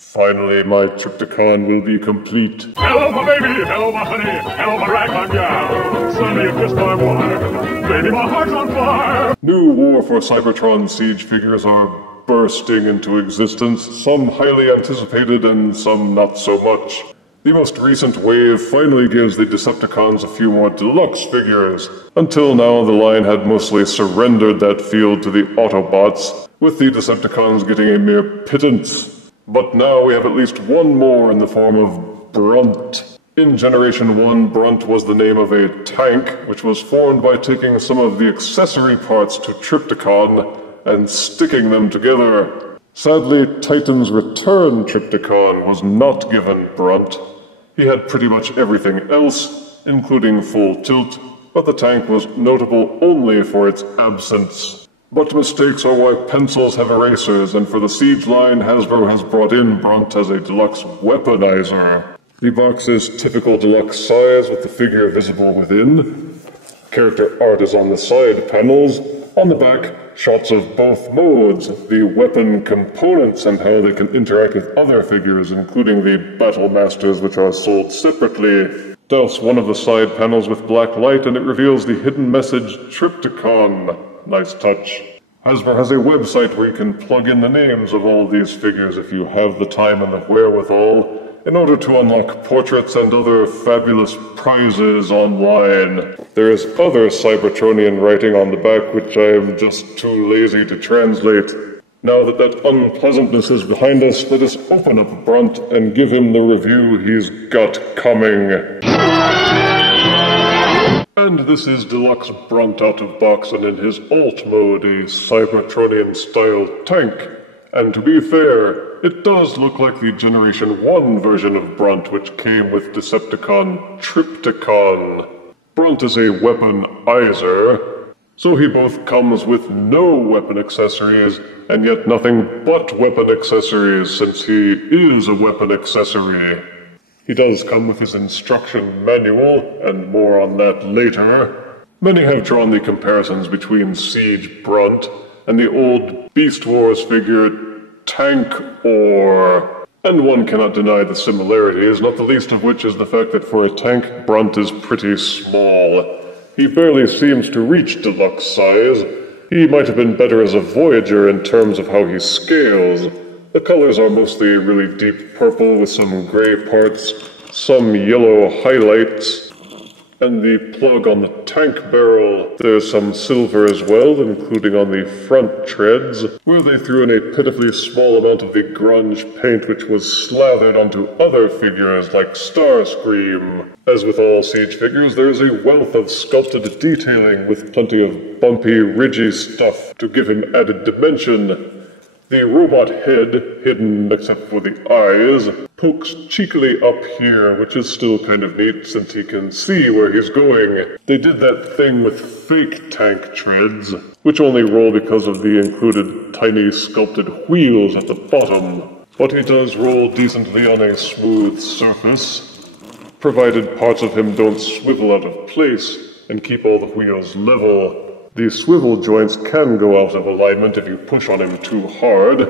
Finally, my Trypticon will be complete. Hello, my baby! Hello, my honey! Hello, my ragtime gal! Suddenly you kissed my wife! Baby, my heart's on fire! New War for Cybertron siege figures are bursting into existence, some highly anticipated and some not so much. The most recent wave finally gives the Decepticons a few more Deluxe figures. Until now, the line had mostly surrendered that field to the Autobots, with the Decepticons getting a mere pittance. But now we have at least one more in the form of Brunt. In Generation 1, Brunt was the name of a tank, which was formed by taking some of the accessory parts to Trypticon and sticking them together. Sadly, Titan's Return Trypticon was not given Brunt. He had pretty much everything else, including full tilt, but the tank was notable only for its absence. But mistakes are why pencils have erasers, and for the siege line, Hasbro has brought in Brunt as a Deluxe Weaponizer. The box is typical Deluxe size with the figure visible within. Character art is on the side panels. On the back, shots of both modes, the weapon components and how they can interact with other figures, including the Battle Masters, which are sold separately. Douse one of the side panels with black light and it reveals the hidden message Trypticon. Nice touch. Hasbro has a website where you can plug in the names of all these figures if you have the time and the wherewithal, in order to unlock portraits and other fabulous prizes online. There is other Cybertronian writing on the back which I am just too lazy to translate. Now that unpleasantness is behind us, let us open up Brunt and give him the review he's got coming. And this is Deluxe Brunt out of box and in his alt mode, a Cybertronian-style tank. And to be fair, it does look like the Generation 1 version of Brunt, which came with Decepticon Trypticon. Brunt is a weaponizer, so he both comes with no weapon accessories, and yet nothing but weapon accessories, since he is a weapon accessory. He does come with his instruction manual, and more on that later. Many have drawn the comparisons between Siege Brunt and the old Beast Wars figure Tank Or. And one cannot deny the similarities, not the least of which is the fact that for a tank, Brunt is pretty small. He barely seems to reach Deluxe size. He might have been better as a Voyager in terms of how he scales. The colors are mostly a really deep purple with some gray parts, some yellow highlights, and the plug on the tank barrel. There's some silver as well, including on the front treads, where they threw in a pitifully small amount of the grunge paint which was slathered onto other figures like Starscream. As with all Siege figures, there is a wealth of sculpted detailing with plenty of bumpy, ridgy stuff to give him added dimension. The robot head, hidden except for the eyes, pokes cheekily up here, which is still kind of neat since he can see where he's going. They did that thing with fake tank treads, which only roll because of the included tiny sculpted wheels at the bottom. But he does roll decently on a smooth surface, provided parts of him don't swivel out of place and keep all the wheels level. The swivel joints can go out of alignment if you push on him too hard.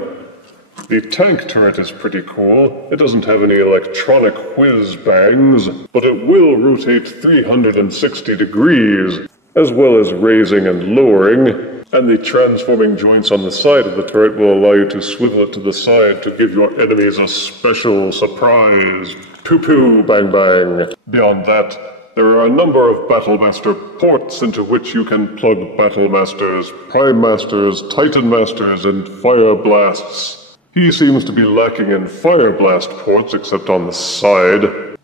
The tank turret is pretty cool. It doesn't have any electronic whiz bangs, but it will rotate 360 degrees, as well as raising and lowering, and the transforming joints on the side of the turret will allow you to swivel it to the side to give your enemies a special surprise. Poo-poo, bang-bang. Beyond that, there are a number of Battlemaster ports into which you can plug Battle Masters, Prime Masters, Titan Masters, and Fire Blasts. He seems to be lacking in Fire Blast ports except on the side.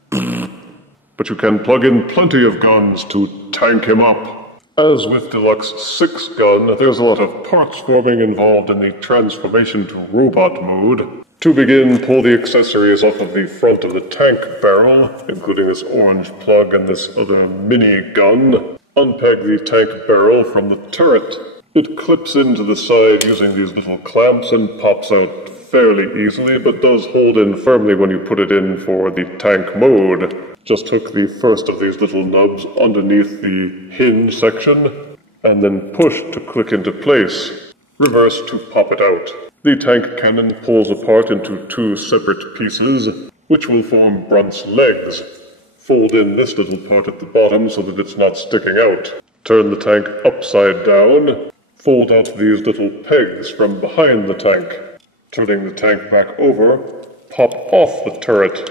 But you can plug in plenty of guns to tank him up. As with Deluxe 6 gun, there's a lot of parts forming involved in the transformation to robot mode. To begin, pull the accessories off of the front of the tank barrel, including this orange plug and this other mini gun. Unpeg the tank barrel from the turret. It clips into the side using these little clamps and pops out fairly easily, but does hold in firmly when you put it in for the tank mode. Just hook the first of these little nubs underneath the hinge section, and then push to click into place. Reverse to pop it out. The tank cannon pulls apart into two separate pieces, which will form Brunt's legs. Fold in this little part at the bottom so that it's not sticking out. Turn the tank upside down. Fold out these little pegs from behind the tank. Turning the tank back over, pop off the turret.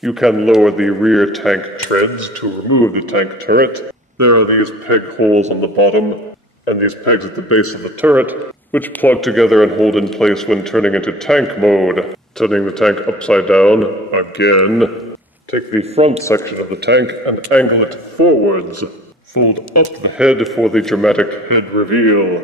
You can lower the rear tank treads to remove the tank turret. There are these peg holes on the bottom, and these pegs at the base of the turret, which plug together and hold in place when turning into tank mode. Turning the tank upside down, again. Take the front section of the tank and angle it forwards. Fold up the head for the dramatic head reveal.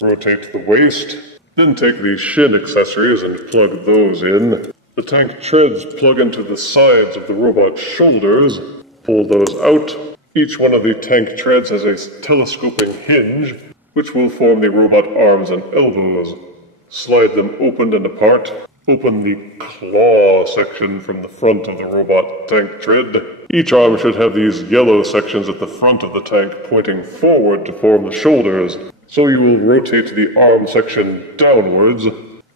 Rotate the waist, then take the shin accessories and plug those in. The tank treads plug into the sides of the robot's shoulders. Pull those out. Each one of the tank treads has a telescoping hinge, which will form the robot arms and elbows. Slide them open and apart. Open the claw section from the front of the robot tank tread. Each arm should have these yellow sections at the front of the tank pointing forward to form the shoulders. So you will rotate the arm section downwards.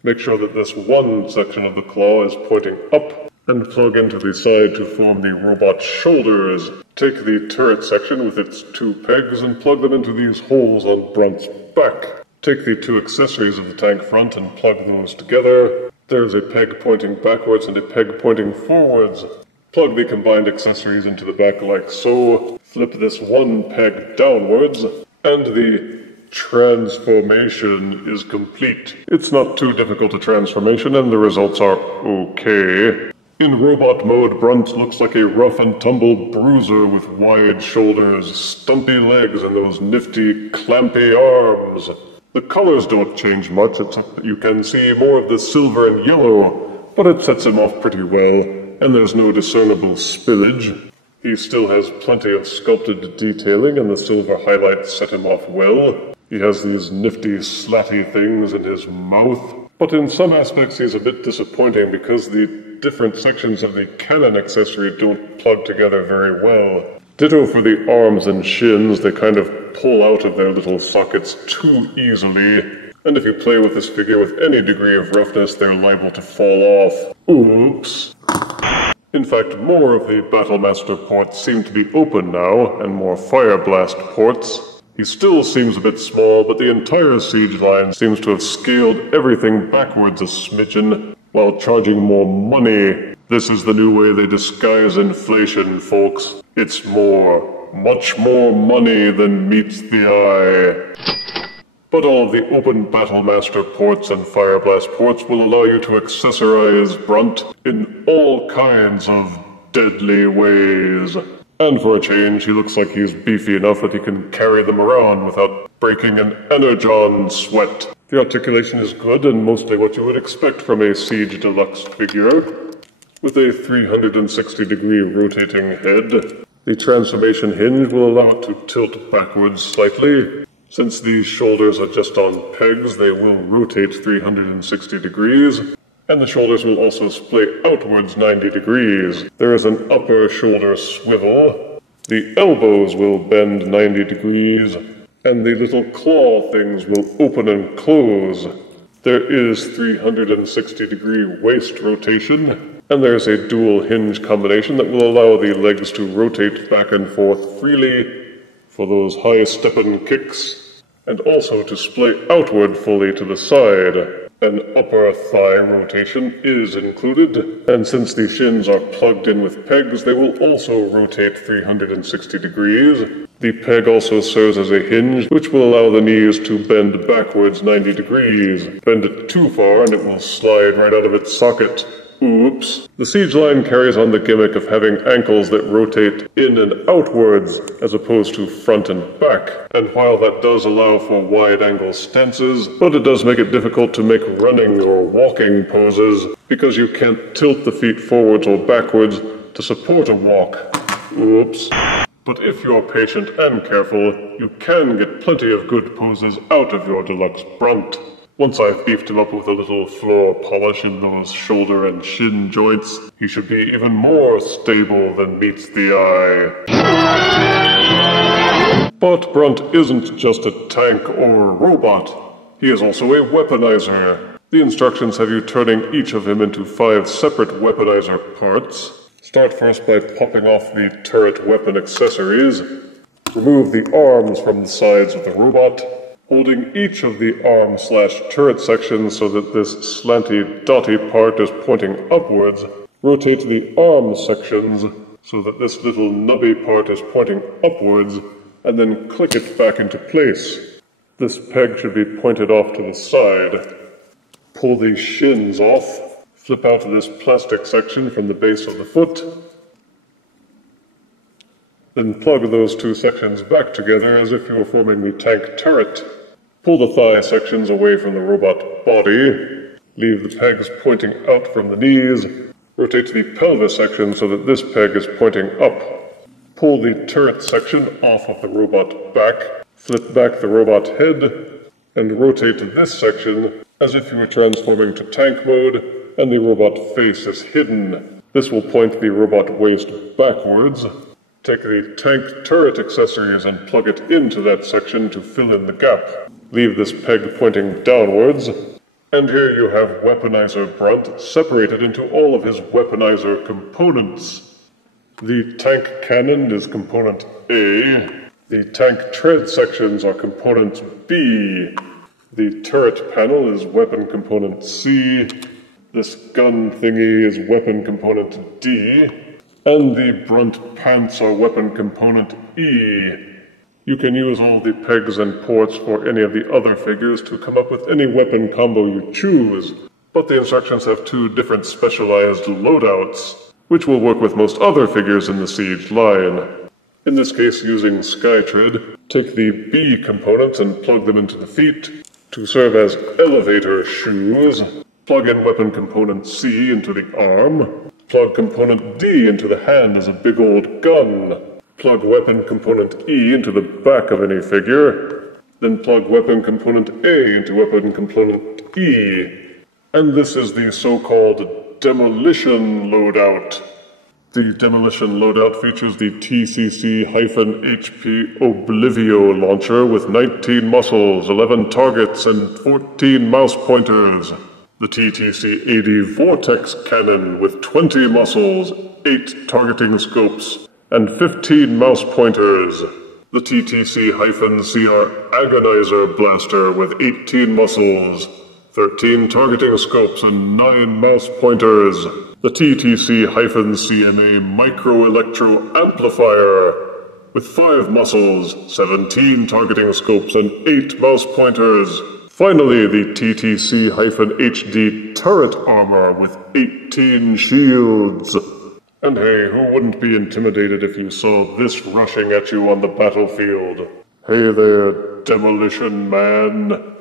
Make sure that this one section of the claw is pointing up and plug into the side to form the robot's shoulders. Take the turret section with its two pegs and plug them into these holes on Brunt's back. Take the two accessories of the tank front and plug those together. There's a peg pointing backwards and a peg pointing forwards. Plug the combined accessories into the back like so. Flip this one peg downwards, and the transformation is complete. It's not too difficult a transformation, and the results are okay. In robot mode, Brunt looks like a rough and tumble bruiser with wide shoulders, stumpy legs, and those nifty, clampy arms. The colors don't change much, except that you can see more of the silver and yellow, but it sets him off pretty well, and there's no discernible spillage. He still has plenty of sculpted detailing, and the silver highlights set him off well. He has these nifty, slatty things in his mouth, but in some aspects he's a bit disappointing because the different sections of the cannon accessory don't plug together very well. Ditto for the arms and shins, they kind of pull out of their little sockets too easily, and if you play with this figure with any degree of roughness, they're liable to fall off. Oops. In fact, more of the Battlemaster ports seem to be open now, and more Fire Blast ports. He still seems a bit small, but the entire siege line seems to have scaled everything backwards a smidgen, while charging more money. This is the new way they disguise inflation, folks. It's more, much more money than meets the eye. But all of the open Battlemaster ports and Fire Blast ports will allow you to accessorize Brunt in all kinds of deadly ways. And for a change, he looks like he's beefy enough that he can carry them around without breaking an energon sweat. The articulation is good and mostly what you would expect from a Siege Deluxe figure. With a 360-degree rotating head, the transformation hinge will allow it to tilt backwards slightly. Since these shoulders are just on pegs, they will rotate 360 degrees, and the shoulders will also splay outwards 90 degrees. There is an upper shoulder swivel. The elbows will bend 90 degrees, and the little claw things will open and close. There is 360-degree waist rotation, and there's a dual hinge combination that will allow the legs to rotate back and forth freely for those high steppin' kicks, and also to splay outward fully to the side. An upper thigh rotation is included, and since the shins are plugged in with pegs, they will also rotate 360 degrees. The peg also serves as a hinge, which will allow the knees to bend backwards 90 degrees. Bend it too far and it will slide right out of its socket. Oops. The siege line carries on the gimmick of having ankles that rotate in and outwards, as opposed to front and back. And while that does allow for wide-angle stances, but it does make it difficult to make running or walking poses, because you can't tilt the feet forwards or backwards to support a walk. Oops. But if you're patient and careful, you can get plenty of good poses out of your Deluxe Brunt. Once I've beefed him up with a little floor polish in those shoulder and shin joints, he should be even more stable than meets the eye. But Brunt isn't just a tank or a robot. He is also a weaponizer. The instructions have you turning each of him into 5 separate weaponizer parts. Start first by popping off the turret weapon accessories. Remove the arms from the sides of the robot, holding each of the arm/turret sections so that this slanty, dotty part is pointing upwards. Rotate the arm sections so that this little nubby part is pointing upwards, and then click it back into place. This peg should be pointed off to the side. Pull the shins off. Flip out this plastic section from the base of the foot. Then plug those 2 sections back together as if you were forming the tank turret. Pull the thigh sections away from the robot body. Leave the pegs pointing out from the knees. Rotate the pelvis section so that this peg is pointing up. Pull the turret section off of the robot back. Flip back the robot head. And rotate this section as if you were transforming to tank mode, and the robot face is hidden. This will point the robot waist backwards. Take the tank turret accessories and plug it into that section to fill in the gap. Leave this peg pointing downwards. And here you have Weaponizer Brunt separated into all of his weaponizer components. The tank cannon is component A. The tank tread sections are component B. The turret panel is weapon component C. This gun thingy is weapon component D. And the Brunt pants are weapon component E. You can use all the pegs and ports for any of the other figures to come up with any weapon combo you choose, but the instructions have 2 different specialized loadouts, which will work with most other figures in the Siege line. In this case, using Skytread, take the B components and plug them into the feet to serve as elevator shoes. Plug in weapon component C into the arm. Plug component D into the hand as a big old gun. Plug weapon component E into the back of any figure. Then plug weapon component A into weapon component E. And this is the so-called demolition loadout. The demolition loadout features the TCC-HP Oblivio launcher with 19 muscles, 11 targets, and 14 mouse pointers. The TTC-80 Vortex cannon with 20 muscles, 8 targeting scopes, and 15 mouse pointers. The TTC-CR Agonizer blaster with 18 muscles, 13 targeting scopes, and 9 mouse pointers. The TTC-CMA Micro-Electro Amplifier with 5 muscles, 17 targeting scopes, and 8 mouse pointers. Finally, the TTC-HD Turret Armor with 18 shields. And hey, who wouldn't be intimidated if you saw this rushing at you on the battlefield? Hey there, Demolition Man.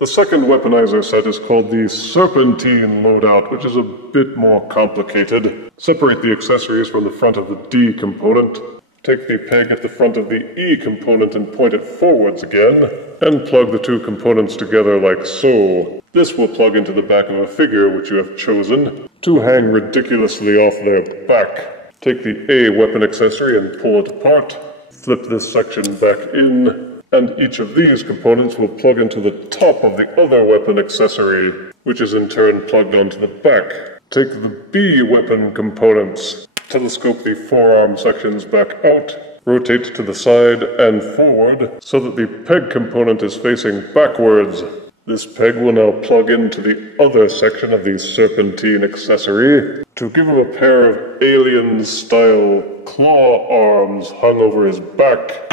The second weaponizer set is called the Serpentine loadout, which is a bit more complicated. Separate the accessories from the front of the D component. Take the peg at the front of the E component and point it forwards again, and plug the 2 components together like so. This will plug into the back of a figure which you have chosen to hang ridiculously off their back. Take the A weapon accessory and pull it apart. Flip this section back in, and each of these components will plug into the top of the other weapon accessory, which is in turn plugged onto the back. Take the B weapon components. Telescope the forearm sections back out, rotate to the side and forward so that the peg component is facing backwards. This peg will now plug into the other section of the Serpentine accessory to give him a pair of alien-style claw arms hung over his back.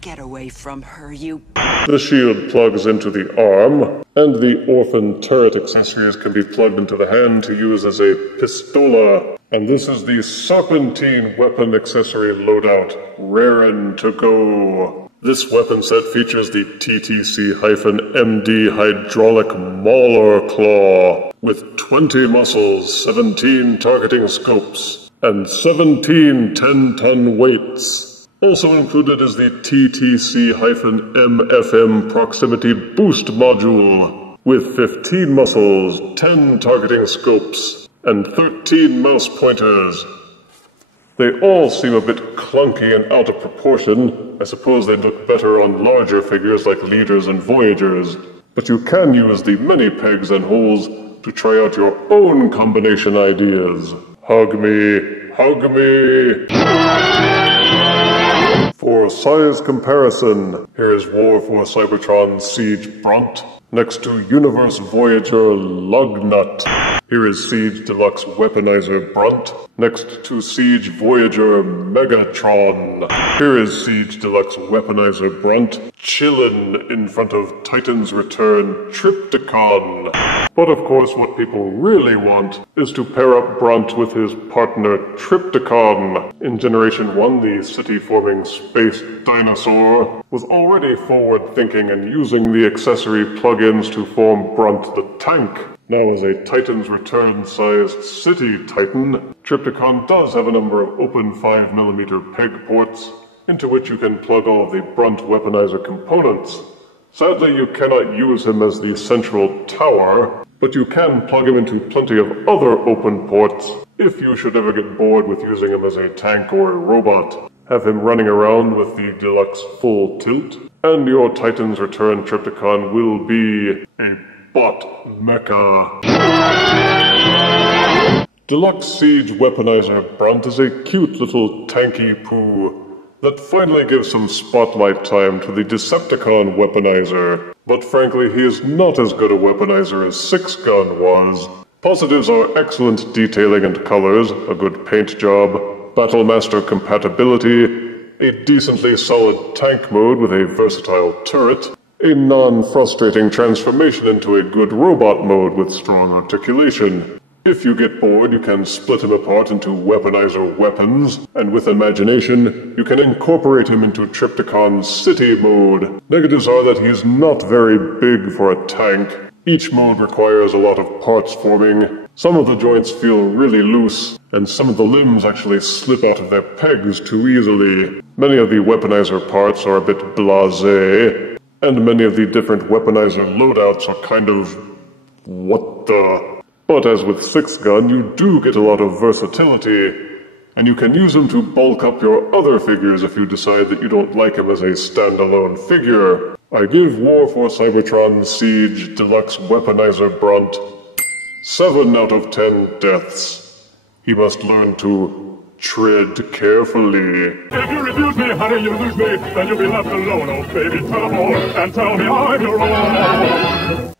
Get away from her, you... The shield plugs into the arm, and the orphan turret accessories can be plugged into the hand to use as a pistola. And this is the Serpentine weapon accessory loadout, rarin' to go. This weapon set features the TTC-MD hydraulic mauler claw, with 20 muscles, 17 targeting scopes, and 17 10-ton weights. Also included is the TTC-MFM proximity boost module, with 15 muscles, 10 targeting scopes, and 13 mouse pointers. They all seem a bit clunky and out of proportion. I suppose they'd look better on larger figures like leaders and voyagers. But you can use the many pegs and holes to try out your own combination ideas. Hug me, hug me! For size comparison, here is War for Cybertron Siege Brunt, next to Universe Voyager Lugnut. Here is Siege Deluxe Weaponizer Brunt, next to Siege Voyager Megatron. Here is Siege Deluxe Weaponizer Brunt, chillin' in front of Titan's Return Trypticon. But of course what people really want is to pair up Brunt with his partner Trypticon. In Generation 1, the city-forming space dinosaur was already forward-thinking and using the accessory plugins to form Brunt the Tank. Now as a Titan's Return-sized city Titan, Trypticon does have a number of open 5mm peg ports into which you can plug all of the Brunt Weaponizer components. Sadly, you cannot use him as the central tower, but you can plug him into plenty of other open ports if you should ever get bored with using him as a tank or a robot. Have him running around with the Deluxe Full Tilt, and your Titan's Return Trypticon will be a butt mecha. Deluxe Siege Weaponizer Brunt is a cute little tanky poo that finally gives some spotlight time to the Decepticon Weaponizer. But frankly, he is not as good a weaponizer as 6-Gun was. Positives are excellent detailing and colors, a good paint job, Battlemaster compatibility, a decently solid tank mode with a versatile turret, a non-frustrating transformation into a good robot mode with strong articulation. If you get bored, you can split him apart into weaponizer weapons, and with imagination, you can incorporate him into Trypticon's city mode. Negatives are that he's not very big for a tank. Each mode requires a lot of parts forming. Some of the joints feel really loose, and some of the limbs actually slip out of their pegs too easily. Many of the weaponizer parts are a bit blasé, and many of the different weaponizer loadouts are kind of what the... But as with 6-Gun, you do get a lot of versatility, and you can use him to bulk up your other figures if you decide that you don't like him as a standalone figure. I give War for Cybertron Siege Deluxe Weaponizer Brunt 7 out of 10 deaths. He must learn to tread carefully. If you refuse me, honey, you lose me. Then you'll be left alone, oh baby. Tell them all, and tell me I'm your own.